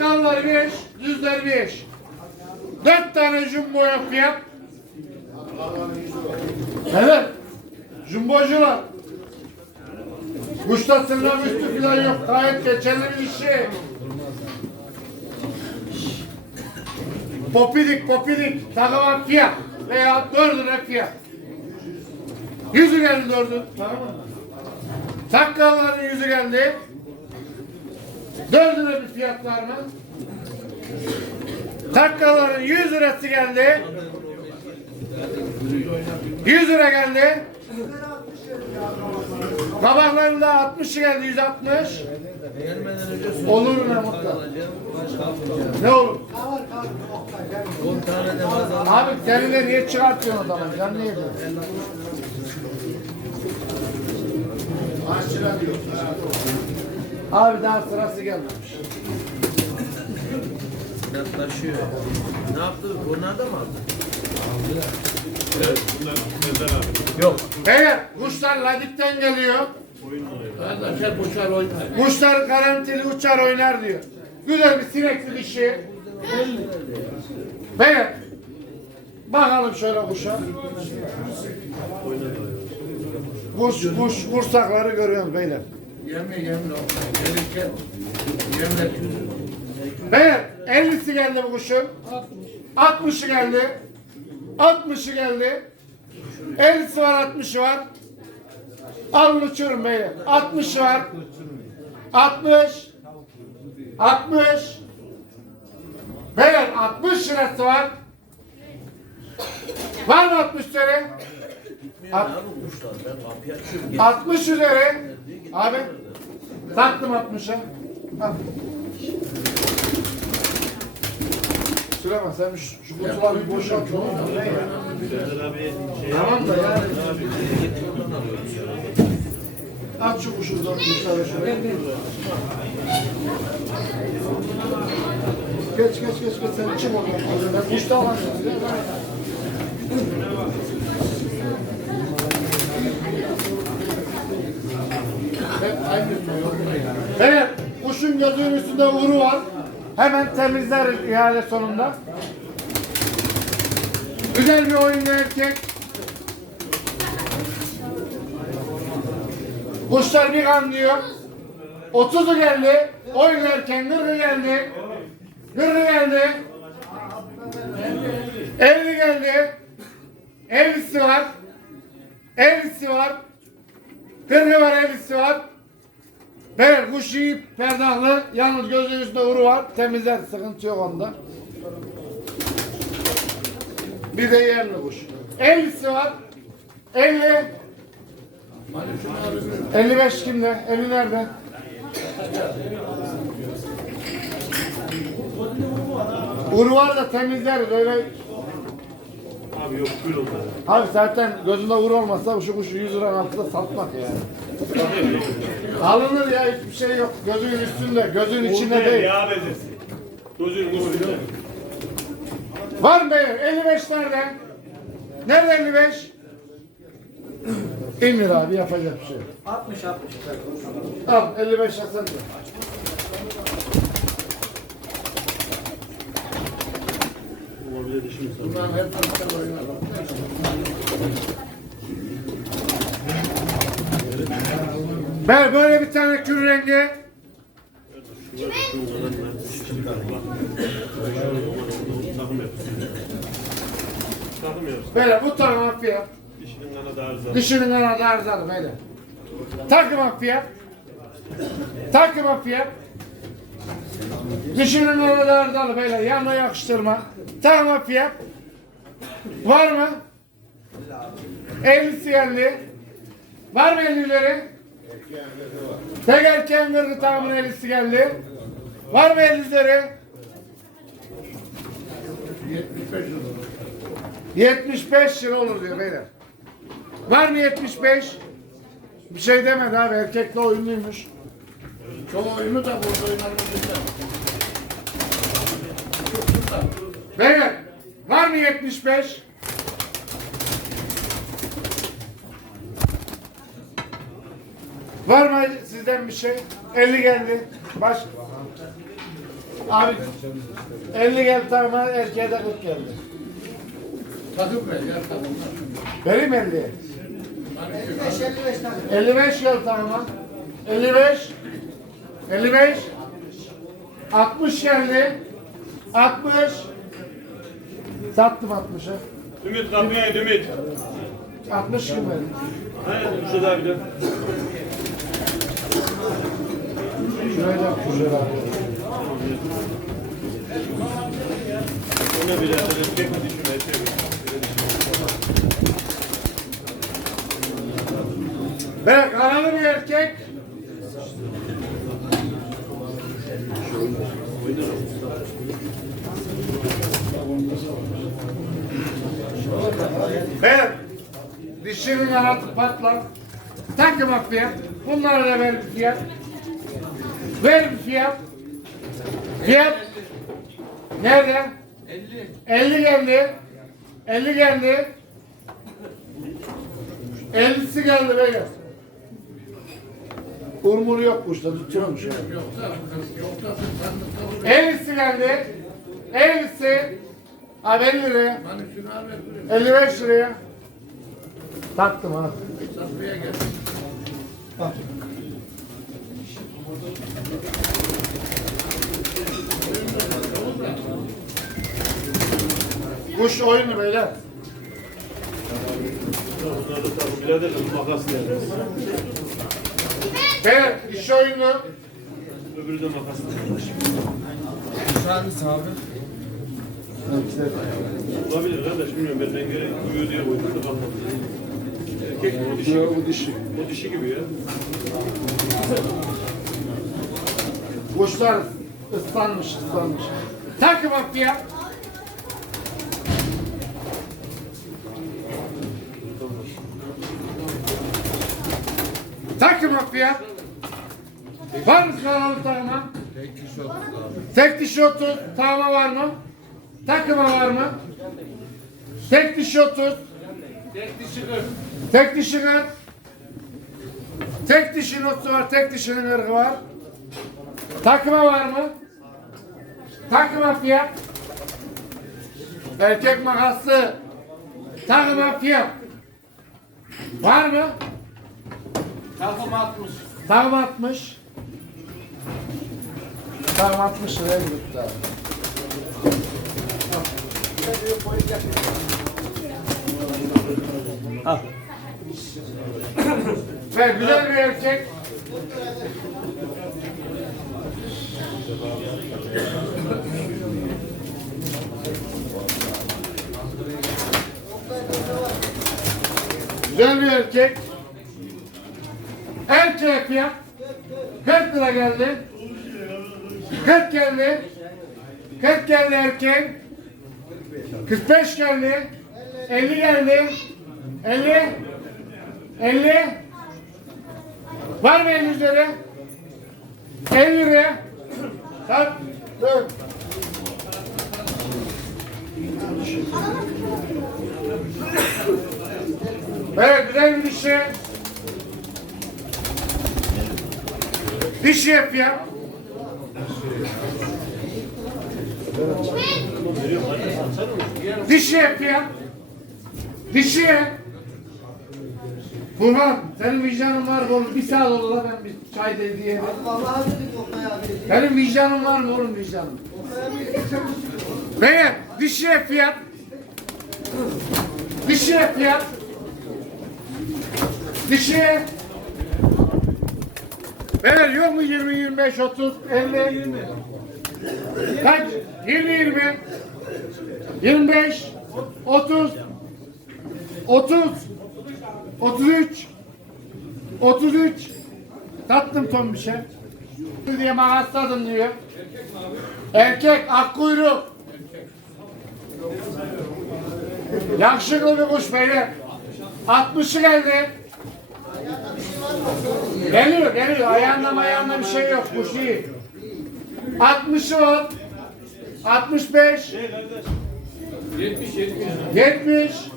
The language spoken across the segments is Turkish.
Takkallar 5, düzler 5. 4 tane jumboya fiyat. Evet. Jumbocular. Kuşta sınırlam üstü falan yok. Gayet geçerli bir şey. Popidik, popidik. Takıma fiyat. Veya dördüne fiyat. Yüzü geldi dördü. Tamam mı? Takkalların yüzü geldi. Dördüne bir fiyat var mı? Takkaların 100 lirası geldi. 100 lira geldi. Kabakların da 60 geldi 160. Gelmeden önce Olur mu almayacağım. Ne olur? 10 tane de fazla alacağım. Abi seni de niye çıkartıyorsun o zaman? Sen niye diyorsun? Abi daha sırası gelmemiş. Yaklaşıyor. Ne yaptı? Onlar da mı aldı? Beyler kuşlar Ladik'ten geliyor. Arkadaşlar boşver oynar. Kuşlar garantili uçar oynar diyor. Güzel bir sinekli dişi. Beyler bakalım şöyle kuşa. Kuş, kuş, kursakları görüyoruz beyler. Yeme yeme. Gelirken yeme. Beyler 50'si geldi bu kuşun. 60'ı geldi. 60'ı geldi. 50'si var 60'ı var. Alın uçurum beyler. 60 var. 60. 60. Beyler 60 lirası var. Var mı 60 lira? Ne bu kuşlar? Ben kapıyı açıyorum. 60 üzeri. Abi. Taktım 60'a. Al. Süleyman sen şu, şu kutuları bir boşalt. Tamam da yani. Aç şu kuşu da kuşları şöyle. Geç geç geç geç sen çık oradan. Ben kuş da alamıyorum. Evet, gözünün üstünde uru var. Hemen temizler ihale sonunda. Güzel bir oyunlu erkek. Kuşlar bir kan diyor. 30'u geldi. Oynarken gırgı geldi. Gırgı geldi. 50 geldi. 50'si var. 50'si var. Gırgı var 50'si var. Beyler kuş iyi perdahlı. Yalnız gözünün üstünde uru var. Temizler. Sıkıntı yok onda. Bir de yerli kuş. 50'si var. 50. 55 kimde? 50 nerede? Uru var da temizleriz öyle. Abi yok gül oldu. Abi zaten gözünde vur olmasa şu kuşu 100 liranın altında satmak yani. Alınır ya hiçbir şey yok. Gözün üstünde, gözün içinde değil. Yağ. Gözün üstünde. Var mı 55 nereden? Nerede 55? Emir abi yapacak bir şey. 60 60. Tamam 55 60. Ben böyle bir tane kül rengi. Böyle bu tarafa fiyat. Dişinin ana da arızalı böyle. Takım fiyat. Takım fiyat. Kanadı arızalı böyle yanına yakıştırma. Takıma fiyat. Var mı? 50'si geldi. Var mı 50'leri? Tek erkeğin kırgı tamamın 50'si geldi. Var mı 50'leri? 75 lira olur diyor beyler. Var mı 75? Bir şey demedi abi erkekle oyunluymuş. Çok oyunu da burada oynanmışlar. Beyler var mı 75? Var mı sizden bir şey? 50 geldi. Baş. Abi 50 geldi tamam erkeğe de 40 geldi. Takım ver ya takım. Vereyim 50. 55 geldi tamam. 55 55 60 geldi. 60 Sattım 60'a. Ümit kapıya in Ümit. 60 kim verdi? Hayır şurada bir de. Şuraya da şuraya. Ona bir de erkek mi düşün erkek mi? Ve karalı bir erkek. Ver. Dişinin kanatı patlar. Takım bak fiyat. Bunlara da ver bir fiyat. Ver bir fiyat. Fiyat. Nerede? 50. 50 geldi. 50 geldi. 50'si geldi beyler. Urmur yok kuşta tutuyormuş. Yoksa yoksa sandıkta 50'si geldi. 50'si. Abi 50 liraya. Hani şunu al ver buraya. 55 liraya. Taktım ha. Bak. Kuş oyunu beyler. Bunlar da tabii birader de makas nerede? Beyler iş oyunu. Öbürü de makas nerede? Müsaadesi abi. Olabilir kardeş bilmiyorum ben dengeli uyuyor diye da kalmadı. Erkek o dişi gibi? Bu dişi. O dişi gibi ya. Kuşlar ıslanmış ıslanmış. Takım bak ya. Takım bak ya. Var mı kanalı takıma? Tek oldu abi. Tek dişi otuz takıma var mı? Takıma var mı? Tek dişi otuz. Tek dişi kırk. Tek dişi kırk. Tek dişinin otuzu var, tek dişinin ırkı var. Takıma var mı? Takıma fiyat. Erkek makası. Takıma fiyat. Var mı? Takım 60. Takım 60. Takım 60 liraya gitti abi. Ve güzel bir erkek. Güzel bir erkek. Erkek fiyat 40 lira geldi. 40 geldi. 40 geldi erkek. 45 geldi. 50 geldi. 50. 50. Var mı 50 üzeri? 50 liraya. Sat. Dur. Evet güzel bir dişi. Dişi yap ya. Dişi yap ya. Dişi yap. Burhan senin vicdanın var mı oğlum? Bir saat oldu lan ben bir çay de diye. Vallahi dedik Oktay abi. Senin vicdanın var mı oğlum vicdanın? Beyler dişiye fiyat. Dişiye fiyat. Dişiye. Beyler yok mu 20, 25, 30, 50, 20? Kaç? 20, 20. 25, 30, 30, 33, 33. Tattım ton bir şey. diye mağazladım diyor. Erkek ak kuyruk. Yakışıklı bir kuş beyler. 60'ı geldi. Geliyor geliyor. Ayağında ayağında bir şey yok. Kuş iyi. 60'ı var. 65. 70 70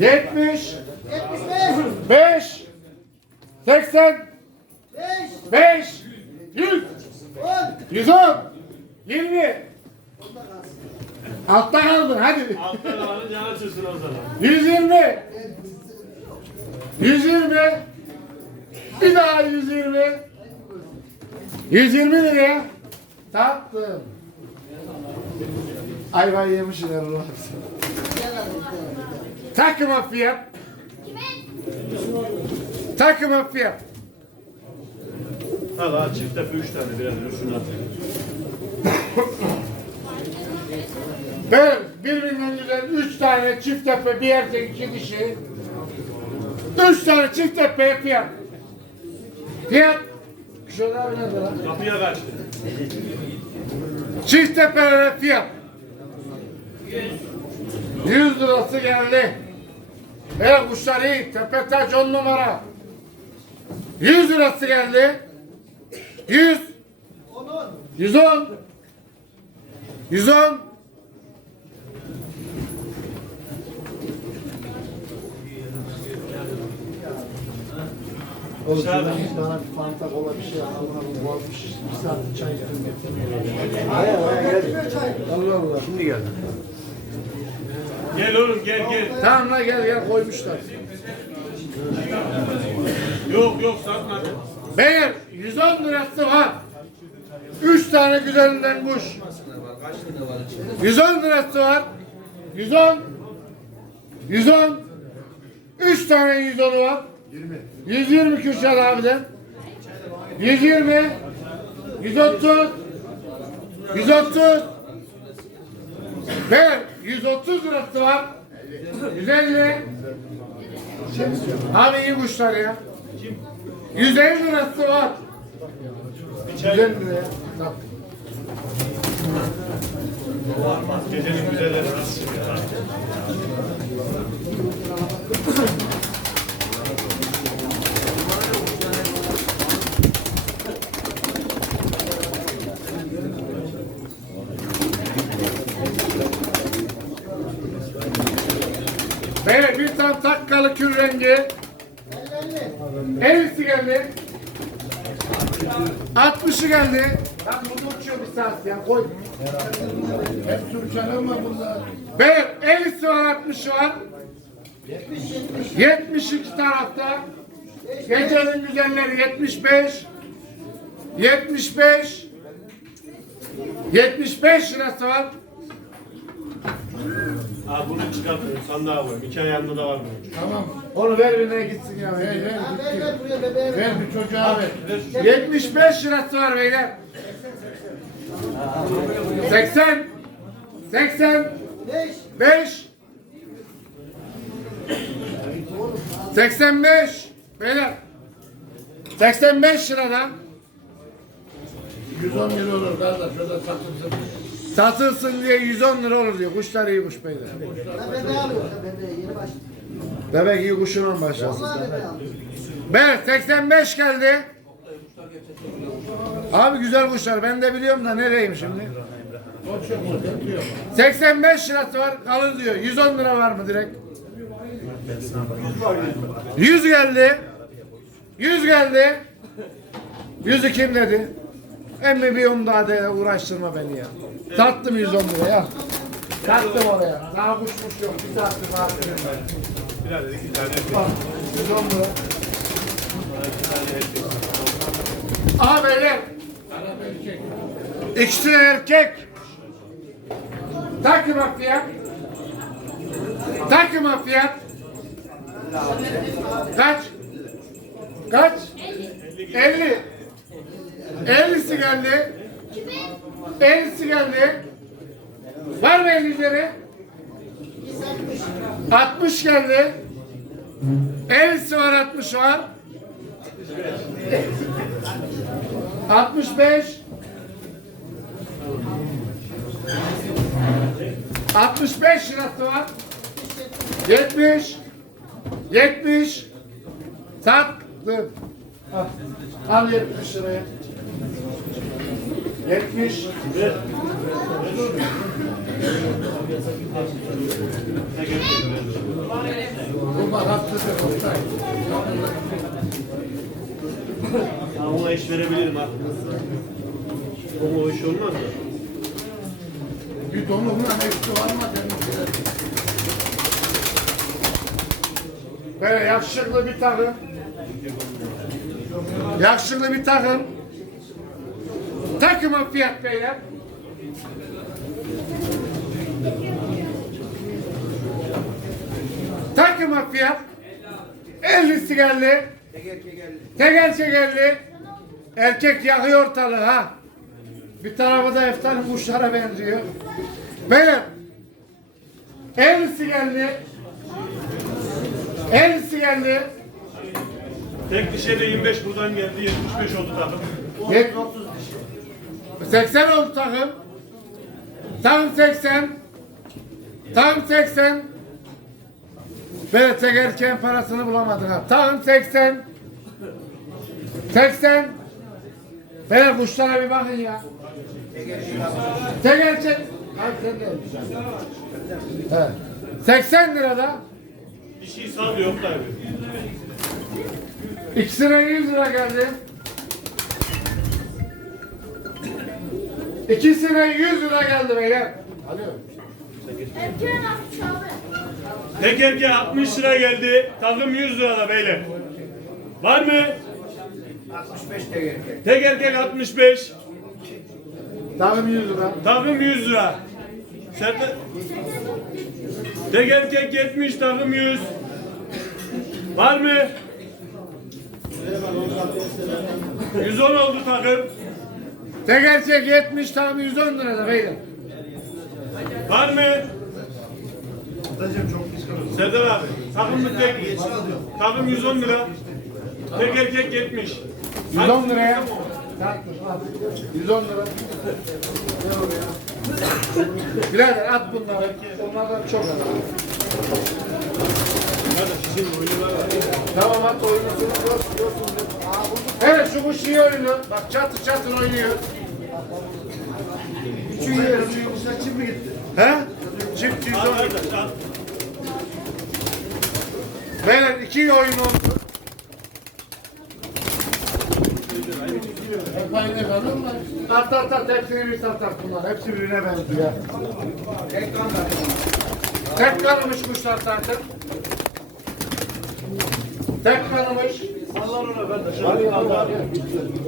70 5 80 5 100 110 20 Altta kaldın hadi. Alttan alanın canı çıksın o zaman. 120 120 Bir daha 120 120 liraya Tattım Ayva yemişler Allah Takıma fiyat Takıma fiyat Al al çift defa üç tane birer at. Ben birbirinden güzel 3 tane çift tepe bir erkek iki dişi. 3 tane çift tepeye fiyat Fiyat Şöyle abi nerede lan? Kapıya kaçtı. Çift tepelere fiyat 100 lirası geldi Evet kuşlar iyi tepe taç 10 numara 100 lirası geldi 100 110 110 Oğlum şuradan bir fanta kola bir şey alalım. Boğazmış. Bir saat çay içtim getirmiyor. Hayır hayır. Allah Allah. Şimdi geldi. Gel oğlum gel gel. Tamam la gel gel koymuşlar. Yok yok satma. Beyler 110 lirası var 3 tane güzelinden kuş. 110 lirası var 110 110 3 tane 110'u var. 120 Kürşat abiden 120 130 130 Beyler 130 lirası var. 150 Abi iyi kuşlar ya. 150 lirası var. 150 liraya. Gecenin güzelleri takkalı kül rengi. 50'si geldi. 60'ı geldi. Lan bunu uçuyor bir saat ya koy. Hep Türkçen ama bunda. Beyler 50'si var 60'ı var. 72 tarafta. Gecenin güzelleri 75. 75. 75 lirası var. Abi bunu çıkartıyorum sandığa koyayım. İki ayağında da var bunun. Tamam. Onu ver birine gitsin ya. Ver ver. Ver ver buraya bebeğe ver. Ver bir çocuğa ver. 75 lirası var beyler. 80 80 Beş. 5 85 beyler 85 liradan 110 lira olur kardeş. Şurada satılsın. Satılsın diye 110 lira olur diyor. Kuşlar iyi kuş beyler. Ben bebeği alıyorum. Ben bebeği yeni başladım. Bebek iyi kuşunun başlasın. Vallahi. Beyler 85 geldi. Abi güzel kuşlar. Ben de biliyorum da nereyim şimdi? 85 lirası var kalır diyor. 110 lira var mı direkt? 100 geldi. 100 geldi. 100'ü kim dedi? Emmi bir on daha de uğraştırma beni ya. Sattım 110 lira ya. Sattım oraya. Daha kuşmuş yok. Bir saattir sattım. Birader iki tane Bak 110 lira. Aha beyler. İkisi de erkek. Takıma fiyat. Takıma fiyat. Kaç? Kaç? 50. 50'si geldi. 50'si geldi. Var mı 50'leri? 60 geldi. 50'si var 60 var. 65 65 lirası var. 70 70 sattım. Al, al 70 liraya. 70 Bu. Oktay. Ona Ona iş verebilirim ha. Ama o iş olmaz da. Bir donu buna hepsi var mı? Böyle yakışıklı bir takım. Yakışıklı bir takım. Takımın fiyat beyler. Takımın fiyat 50'si geldi. Teker çekerli. Erkek yakıyor ortalığı ha. Bir tarafı da efsane kuşlara benziyor. Beyler. 50'si geldi. 50'si geldi. Tek dişe de 25 buradan geldi. 75 oldu takım. Yet- 80 oldu takım. Takım 80. Takım 80. Böyle tekerken parasını bulamadın ha. Takım 80. 80. Böyle kuşlara bir bakın ya. Tekerken. Abi sen de Evet. 80 lirada. Dişiyi sal yok da abi. İkisine 100 lira geldi. İkisine 100 lira geldi beyler. Alıyorum. Atmış abi. Tek erkeğe 60 lira geldi. Takım 100 lirada beyler. Var mı? 65 tek erkek. Tek erkek 65. Takım 100 lira. Takım 100 lira. Sen de... Tek erkek 70 takım 100. Var mı? 110 oldu takım. Tek erkek 70 takım 110 lirada beyler. Var mı? Serdar abi. Takım bir tek. Takım 110 lira. Tek erkek 70. 110 liraya. Taktım, al. 110 lira. Ne oluyor? Birader at bunları. Onlardan çok al. Tamam at görsün. Evet şu kuş iyi oynuyor. Bak çatır çatır oynuyor. Üçü yiyor. Üçü yoksa çift mi gitti? He? Çift 110 Al kardeş al. Beyler iki oyun oldu. Hep aynı kadın mı? At at at hepsini bir at at bunlar. Hepsi birbirine benziyor. Tek kanımış kuşlar zaten. Tek kanımış. Sallar ona ya, var ya.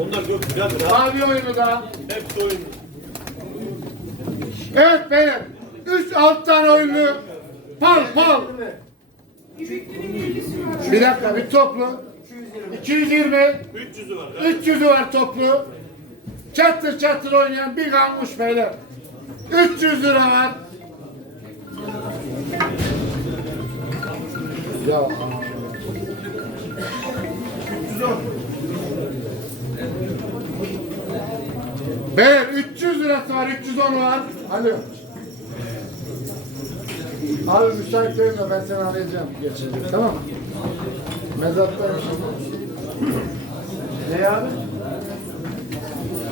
Onlar gök güzeldir ha. Mavi oyunu da. Hepsi oyun. Evet beyler. Üç alt tane oyunlu. Pal pal. Bir dakika bir toplu. 220. 300'ü var. 300'ü var toplu. Çatır çatır oynayan bir kalmış beyler. 300 lira var. Ya. Beyler 300 lirası var, 310 var. Alo. Abi müsait de ben seni arayacağım geçecek tamam mı? Mezattayım şimdi. Ne abi?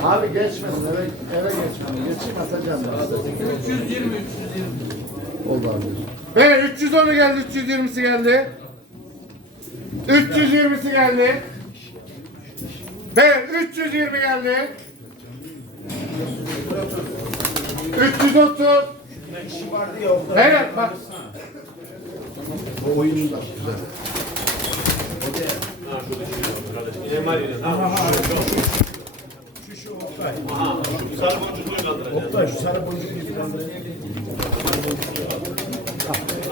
Abi geçmesin eve, eve geçmesin. Geçeyim atacağım ben. 320 320. Oldu abi. Evet 310'u geldi 320'si geldi. 320'si geldi. Ve 320 geldi. 330. Evet bak. O oyunu da güzel. Şu şu. Aha şu sarı boncukluyu kaldıracağız. Oktay şu sarı boncuk gibi kandırıyor.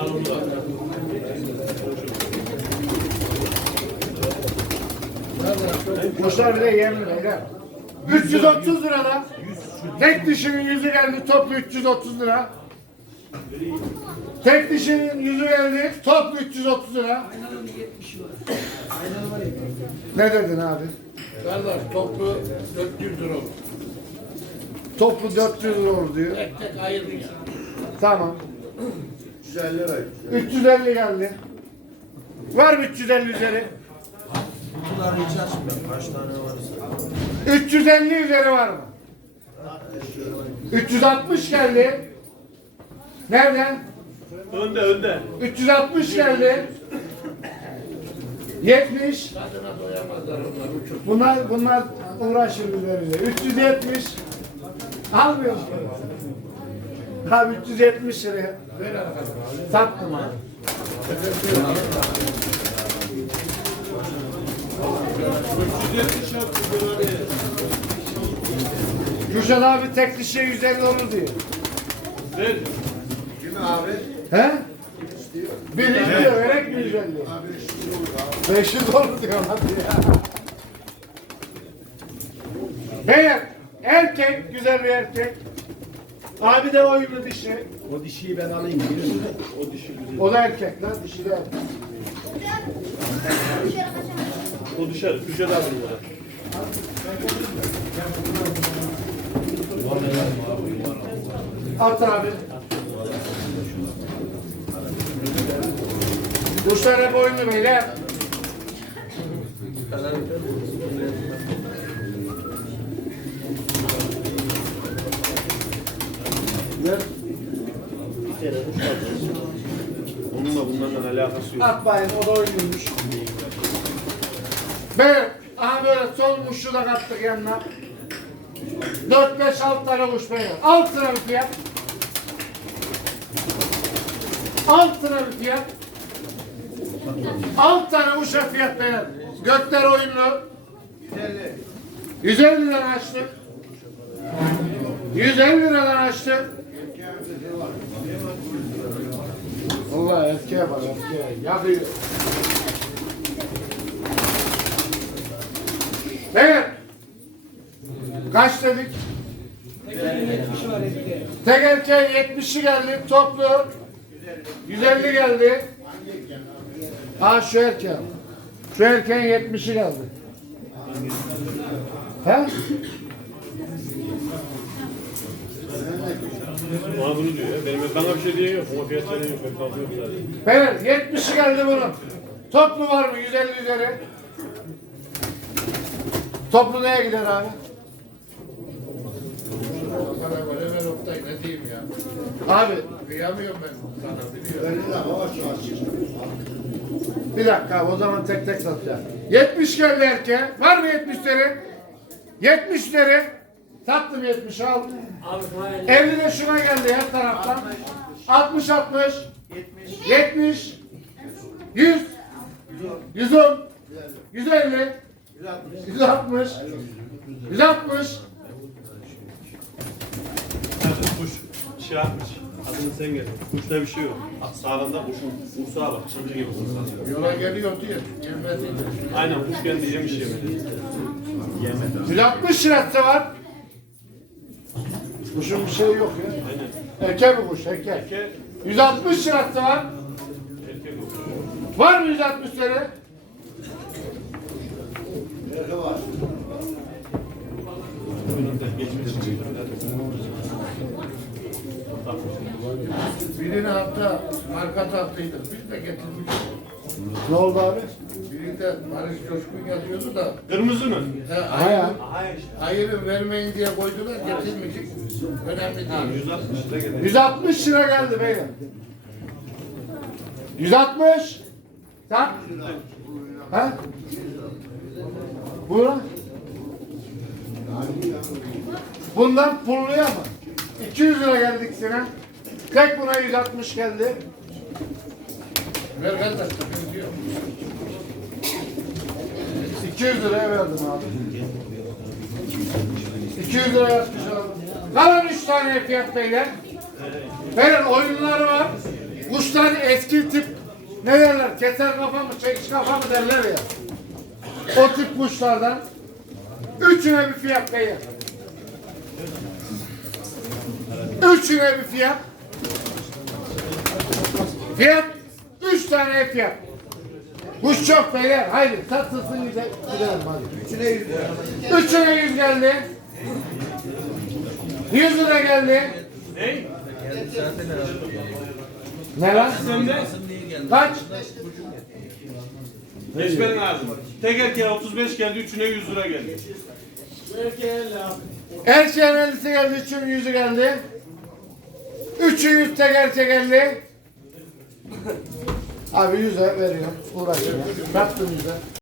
Al onu da. Kuşlar bile yemli beyler. 330 lirada. Tek dişinin yüzü geldi toplu 330 lira. Tek dişinin yüzü geldi toplu 330 lira. Ne dedin abi? Kardeş toplu 400 lira. Toplu 400 lira olur diyor. Tek tek ayırdın ya. Tamam. 150 lira. 350 geldi. Var mı 350 üzeri? Bunları hiç açmıyorum. Kaç tane varsa. 350 üzeri var mı? 360 geldi. Nereden? Önde önde. 360 geldi. 70. Tadına doyamazlar onlar uçuk. Bunlar bunlar uğraşır üzerinde. 370. Almıyor musun? Abi 370 liraya. Sattım abi. Kürşat abi tek dişe 150 olur diyor. Ver. He? Bir diyor, verek mi 150? 500 olur diyor hadi ya. Beyler, erkek, güzel bir erkek. Abi de oyunlu dişi. O dişiyi ben alayım. O dişi güzel. O da erkek lan, dişi de erkek. O dışarı. Köşede alın burada. At abi. Kuşlar hep oyunlu beyler. Onunla bunlarla alakası yok. At bayım, o da oynuyormuş. Böyle, aha böyle son kuşu da kattık yanına. 4 5 6 tane kuş beyler. Altına bir fiyat. Altına bir fiyat. Alt tane kuşa fiyat beyler. Gökler oyunlu. 150 liradan açtık. 150 liradan açtık. Allah erkeğe bak erkeğe. Yakıyor. Evet. Kaç dedik? Tek erkeğe 70'i geldi. Toplu 150 geldi. Ha şu erkeğe. Şu erkeğin 70'i geldi. He? Bana bunu diyor ya. Benim, bana bir şey diye yok. Ama fiyat söyleyeyim yok. Ben kalkıyorum zaten. Beyler 70'i geldi bunun. Toplu var mı? 150 üzeri. Toplu neye gider abi? Ne diyeyim ya. Abi Kıyamıyorum ben sana biliyorum. bir dakika abi, o zaman tek tek satacağız. 70 geldi erkeğe. Var mı 70'leri? 70'leri. Sattım 70 al. 50 de şuna geldi her taraftan. 60 60. 70. 100. 110. 150. 160. 160. Kuş şey yapmış. Adını sen gel. Kuşta bir şey yok. Sağında kuşun kursağı bak. Çıncı gibi kursağı. Yola geliyor diye. Gelmedi. Aynen kuş kendi yemiş yemedi. 160 lirası var. Kuşun bir şey yok ya. Aynen. Erkek bu kuş erkek. Erkek, 160 lirası var. erkek. Var mı 160 lira? Birini hatta marka tatlıydık. Biz de getirmiştik. Ne oldu abi? Birinde Barış Coşkun yazıyordu da. Kırmızı mı? He, hayır, hayırı vermeyin diye koydular getirmiştik. Önemli değil. 160 lira gelir. 160 lira geldi beyler. 160. Sen? Ha? Bu. Bundan pulluya mı? 200 lira geldik sana. Tek buna 160 geldi. Ver kardeş sıkıntı yok. 200 liraya verdim abi. 200 lira yazmış abi. Kalan 3 tane fiyat beyler. Beyler oyunları var. Kuşlar eski tip ne derler? Keser kafa mı, çekiç kafa mı derler ya. O tip kuşlardan. Üçüne bir fiyat beyler. Üçüne bir fiyat. Fiyat. Üç tane fiyat. Kuş çok beyler. Haydi satılsın gidelim. Gidelim hadi. Üçüne yüz Üçüne yüz geldi. Yüz lira geldi. Ne? Ne lan? Kaç? Geçmen lazım. Tek erkeğe 35 geldi, üçüne 100 lira geldi. Erkeğin ellisi geldi, üçün yüzü geldi. Üçü yüz tek erkek. Abi yüze veriyorum. Uğraşıyorum. Sattım yüze.